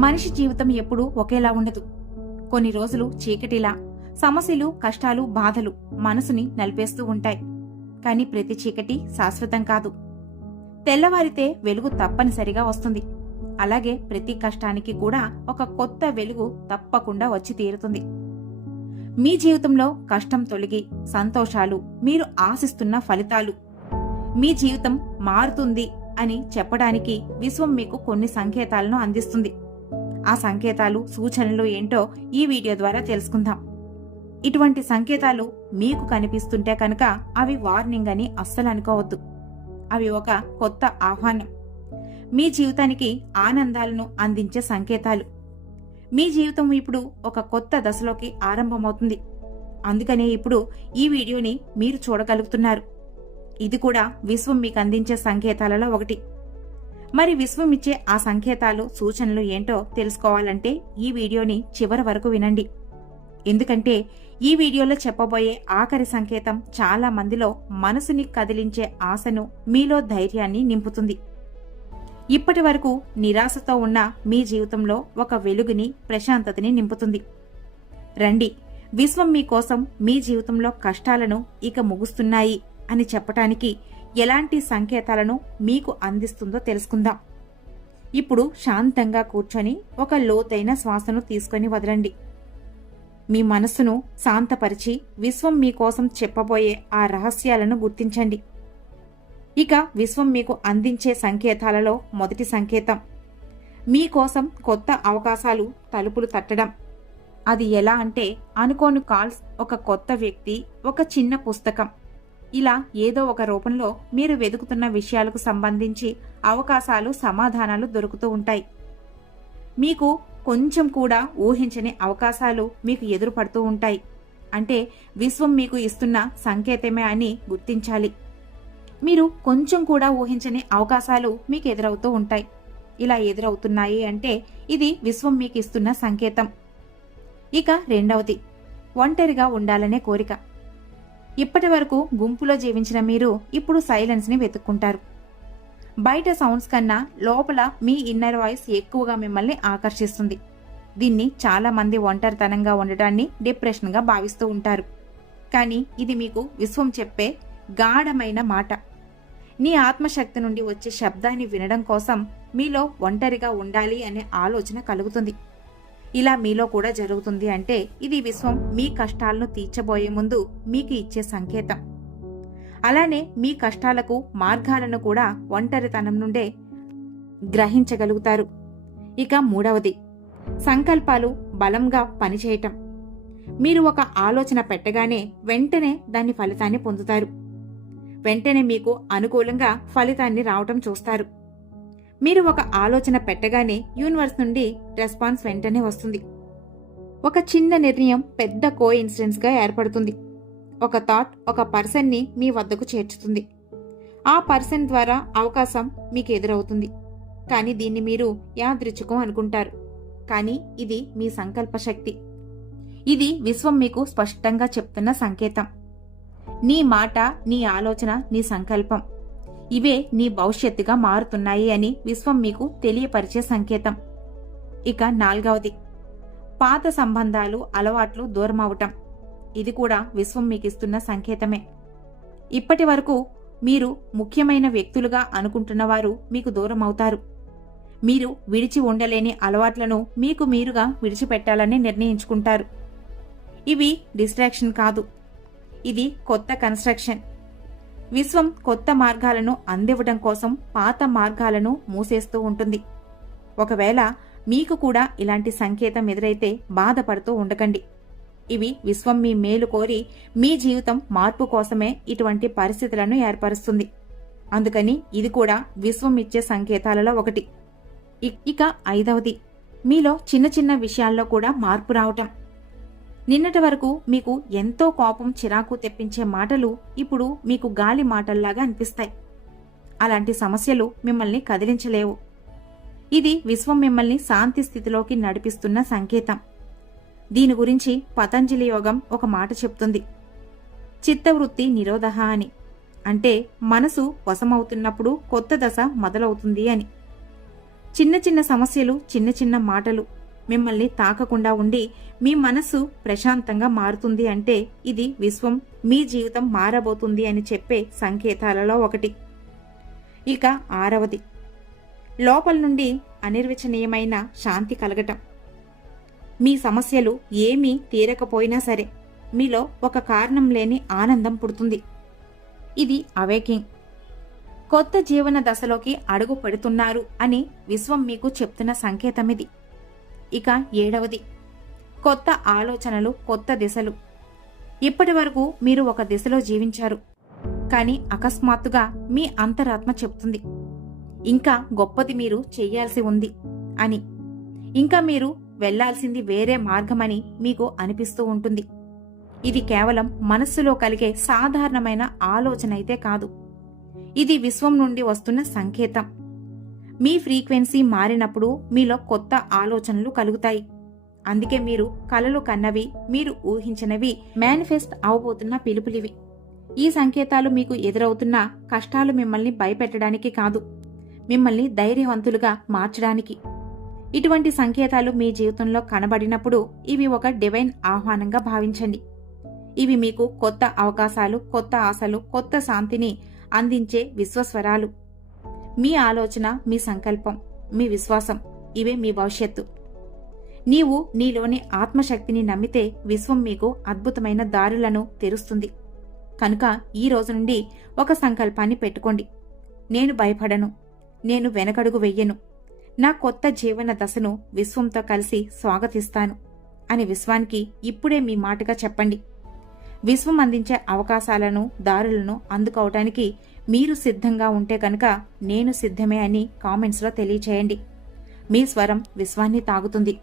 మనిషి జీవితం ఎప్పుడూ ఒకేలా ఉండదు. కొన్ని రోజులు చీకటిలా సమస్యలు కష్టాలు బాధలు మనసుని నలిపేస్తూ ఉంటాయి. కాని ప్రతి చీకటి శాశ్వతం కాదు. తెల్లవారితే వెలుగు తప్పనిసరిగా వస్తుంది. అలాగే ప్రతి కష్టానికి కూడా ఒక కొత్త వెలుగు తప్పకుండా వచ్చి తీరుతుంది. మీ జీవితంలో కష్టం తొలగి సంతోషాలు మీరు ఆశిస్తున్న ఫలితాలు మీ జీవితం మారుతుంది అని చెప్పడానికి విశ్వం మీకు కొన్ని సంకేతాలను అందిస్తుంది. ఆ సంకేతాలు సూచనలు ఏంటో ఈ వీడియో ద్వారా తెలుసుకుందాం. ఇటువంటి సంకేతాలు మీకు కనిపిస్తుంటే కనుక అవి వార్నింగ్ అని అస్సలు అనుకోవద్దు. అవి ఒక కొత్త ఆహ్వానం. మీ జీవితానికి ఆనందాలను అందించే సంకేతాలు. మీ జీవితం ఇప్పుడు ఒక కొత్త దశలోకి ఆరంభమవుతుంది. అందుకనే ఇప్పుడు ఈ వీడియోని మీరు చూడగలుగుతున్నారు. ఇది కూడా విశ్వం మీకు అందించే సంకేతాలలో ఒకటి. మరి విశ్వం ఇచ్చే ఆ సంకేతాలు సూచనలు ఏంటో తెలుసుకోవాలంటే ఈ వీడియోని చివరి వరకు వినండి. ఎందుకంటే ఈ వీడియోలో చెప్పబోయే ఆఖరి సంకేతం చాలా మందిలో మనసుని కదిలించే ఆశను మీలో ధైర్యాన్ని నింపుతుంది. ఇప్పటి వరకు నిరాశతో ఉన్న మీ జీవితంలో ఒక వెలుగుని ప్రశాంతతని నింపుతుంది. రండి విశ్వం మీకోసం మీ జీవితంలో కష్టాలను ఇక ముగుస్తున్నాయి అని చెప్పటానికి ఎలాంటి సంకేతాలను మీకు అందిస్తుందో తెలుసుకుందాం. ఇప్పుడు శాంతంగా కూర్చొని ఒక లోతైన శ్వాసను తీసుకొని వదలండి. మీ మనస్సును శాంతపరిచి విశ్వం మీకోసం చెప్పబోయే ఆ రహస్యాలను గుర్తించండి. ఇక విశ్వం మీకు అందించే సంకేతాలలో మొదటి సంకేతం. మీకోసం కొత్త అవకాశాలు తలుపులు తట్టడం. అది ఎలా అంటే అనుకోని కాల్స్ ఒక కొత్త వ్యక్తి ఒక చిన్న పుస్తకం. ఇలా ఏదో ఒక రూపంలో మీరు వెతుకుతున్న విషయాలకు సంబంధించి అవకాశాలు సమాధానాలు దొరుకుతూ ఉంటాయి. మీకు కొంచెం కూడా ఊహించని అవకాశాలు మీకు ఎదురుపడుతూ ఉంటాయి. అంటే విశ్వం మీకు ఇస్తున్న సంకేతమే అని గుర్తించాలి. మీరు కొంచెం కూడా ఊహించని అవకాశాలు మీకు ఎదురవుతూ ఉంటాయి. ఇలా ఎదురవుతున్నాయి అంటే ఇది విశ్వం మీకు ఇస్తున్న సంకేతం. ఇక రెండవది ఒంటరిగా ఉండాలనే కోరిక. ఇప్పటి వరకు గుంపులో జీవించిన మీరు ఇప్పుడు సైలెన్స్ని వెతుక్కుంటారు. బయట సౌండ్స్ కన్నా లోపల మీ ఇన్నర్ వాయిస్ ఎక్కువగా మిమ్మల్ని ఆకర్షిస్తుంది. దీన్ని చాలామంది ఒంటరితనంగా ఉండటాన్ని డిప్రెషన్గా భావిస్తూ ఉంటారు. కానీ ఇది మీకు విశ్వం చెప్పే గాఢమైన మాట. నీ ఆత్మశక్తి నుండి వచ్చే శబ్దాన్ని వినడం కోసం మీలో ఒంటరిగా ఉండాలి అనే ఆలోచన కలుగుతుంది. ఇలా మీలో కూడా జరుగుతుంది అంటే ఇది విశ్వం మీ కష్టాలను తీర్చబోయే ముందు మీకు ఇచ్చే సంకేతం. అలానే మీ కష్టాలకు మార్గాలను కూడా ఒంటరితనం నుండే గ్రహించగలుగుతారు. ఇక మూడవది సంకల్పాలు బలంగా పనిచేయటం. మీరు ఒక ఆలోచన పెట్టగానే వెంటనే దాని ఫలితాన్ని పొందుతారు. వెంటనే మీకు అనుకూలంగా ఫలితాన్ని రావటం చూస్తారు. మీరు ఒక ఆలోచన పెట్టగానే యూనివర్స్ నుండి రెస్పాన్స్ వెంటనే వస్తుంది. ఒక చిన్న నిర్ణయం పెద్ద కో ఇన్సిడెన్స్గా ఏర్పడుతుంది. ఒక థాట్ ఒక పర్సన్ని మీ వద్దకు చేర్చుతుంది. ఆ పర్సన్ ద్వారా అవకాశం మీకు ఎదురవుతుంది. కానీ దీన్ని మీరు యాదృచ్ఛికం అనుకుంటారు. కానీ ఇది మీ సంకల్ప శక్తి. ఇది విశ్వం మీకు స్పష్టంగా చెప్తున్న సంకేతం. నీ మాట నీ ఆలోచన నీ సంకల్పం. ఇవే నీ భవిష్యత్తుగా మారుతున్నాయి అని విశ్వం మీకు తెలియపరిచే సంకేతం. ఇక నాల్గవది. పాత సంబంధాలు అలవాట్లు దూరమవటం. ఇది కూడా విశ్వం మీకు ఇస్తున్న సంకేతమే. ఇప్పటి వరకు మీరు ముఖ్యమైన వ్యక్తులుగా అనుకుంటున్న వారు మీకు దూరం అవుతారు మీరు విడిచి ఉండలేని అలవాట్లను మీకు మీరుగా విడిచిపెట్టాలని నిర్ణయించుకుంటారు. ఇవి డిస్ట్రాక్షన్ కాదు. ఇది కొత్త కన్స్ట్రక్షన్. విశ్వం కొత్త మార్గాలను అందివ్వడం కోసం పాత మార్గాలను మూసేస్తూ ఉంటుంది. ఒకవేళ మీకు కూడా ఇలాంటి సంకేతం ఎదురైతే బాధపడుతూ ఉండకండి. ఇవి విశ్వం మీ మేలు కోరి మీ జీవితం మార్పు కోసమే ఇటువంటి పరిస్థితులను ఏర్పరుస్తుంది. అందుకని ఇది కూడా విశ్వం ఇచ్చే సంకేతాలలో ఒకటి. ఇక ఐదవది. మీలో చిన్న చిన్న విషయాల్లో కూడా మార్పు రావటం. నిన్నటి వరకు మీకు ఎంతో కోపం చిరాకు తెప్పించే మాటలు ఇప్పుడు మీకు గాలి మాటల్లాగా అనిపిస్తాయి. అలాంటి సమస్యలు మిమ్మల్ని కదిలించలేవు. ఇది విశ్వం మిమ్మల్ని శాంతి స్థితిలోకి నడిపిస్తున్న సంకేతం. దీని గురించి పతంజలి యోగం ఒక మాట చెప్తుంది. చిత్తవృత్తి నిరోధ అని. అంటే మనసు వశమవుతున్నప్పుడు కొత్త దశ మొదలవుతుంది అని. చిన్న చిన్న సమస్యలు చిన్న చిన్న మాటలు. మిమ్మల్ని తాకకుండా ఉండి మీ మనసు ప్రశాంతంగా మారుతుంది అంటే ఇది విశ్వం. మీ జీవితం మారబోతుంది అని చెప్పే సంకేతాలలో ఒకటి. ఇక ఆరవది. లోపల నుండి అనిర్వచనీయమైన శాంతి కలగటం. మీ సమస్యలు ఏమీ తీరకపోయినా సరే మీలో ఒక కారణం లేని ఆనందం పుడుతుంది. ఇది అవేకింగ్. కొత్త జీవన దశలోకి అడుగు పెడుతున్నారు అని విశ్వం మీకు చెప్తున్న సంకేతం ఇది ఇక ఏడవది. కొత్త ఆలోచనలు కొత్త దిశలు. ఇప్పటి వరకు మీరు ఒక దిశలో జీవించారు. కానీ అకస్మాత్తుగా మీ అంతరాత్మ చెప్తుంది. ఇంకా గొప్పది మీరు చెయ్యాల్సి ఉంది అని. ఇంకా మీరు వెళ్ళాల్సింది వేరే మార్గమని మీకు అనిపిస్తూ ఉంటుంది. ఇది కేవలం మనస్సులో కలిగే సాధారణమైన ఆలోచన అయితే కాదు. ఇది విశ్వం నుండి వస్తున్న సంకేతం. మీ ఫ్రీక్వెన్సీ మారినప్పుడు మీలో కొత్త ఆలోచనలు కలుగుతాయి. అందుకే మీరు కలలు కన్నవి మీరు ఊహించినవి మేనిఫెస్ట్ అవబోతున్న పిలుపులివి. ఈ సంకేతాలు మీకు ఎదురవుతున్న కష్టాలు మిమ్మల్ని భయపెట్టడానికి కాదు మిమ్మల్ని ధైర్యవంతులుగా మార్చడానికి. ఇటువంటి సంకేతాలు మీ జీవితంలో కనబడినప్పుడు ఇవి ఒక డివైన్ ఆహ్వానంగా భావించండి. ఇవి మీకు కొత్త అవకాశాలు కొత్త ఆశలు కొత్త శాంతిని అందించే విశ్వస్వరాలు. మీ ఆలోచన మీ సంకల్పం మీ విశ్వాసం ఇవే మీ భవిష్యత్తు. నీవు నీలోని ఆత్మశక్తిని నమ్మితే విశ్వం మీకు అద్భుతమైన దారులను తెరుస్తుంది. కనుక ఈ రోజు నుండి ఒక సంకల్పాన్ని పెట్టుకోండి. నేను భయపడను. నేను వెనకడుగు వెయ్యను. నా కొత్త జీవన దశను విశ్వంతో కలిసి స్వాగతిస్తాను. అని విశ్వానికి ఇప్పుడే మీ మాటగా చెప్పండి. విశ్వం అందించే అవకాశాలను దారులను అందుకోవటానికి మీరు సిద్ధంగా ఉంటే కనుక నేను సిద్ధమే అని కామెంట్స్లో తెలియచేయండి. మీ స్వరం విశ్వాన్ని తాగుతుంది.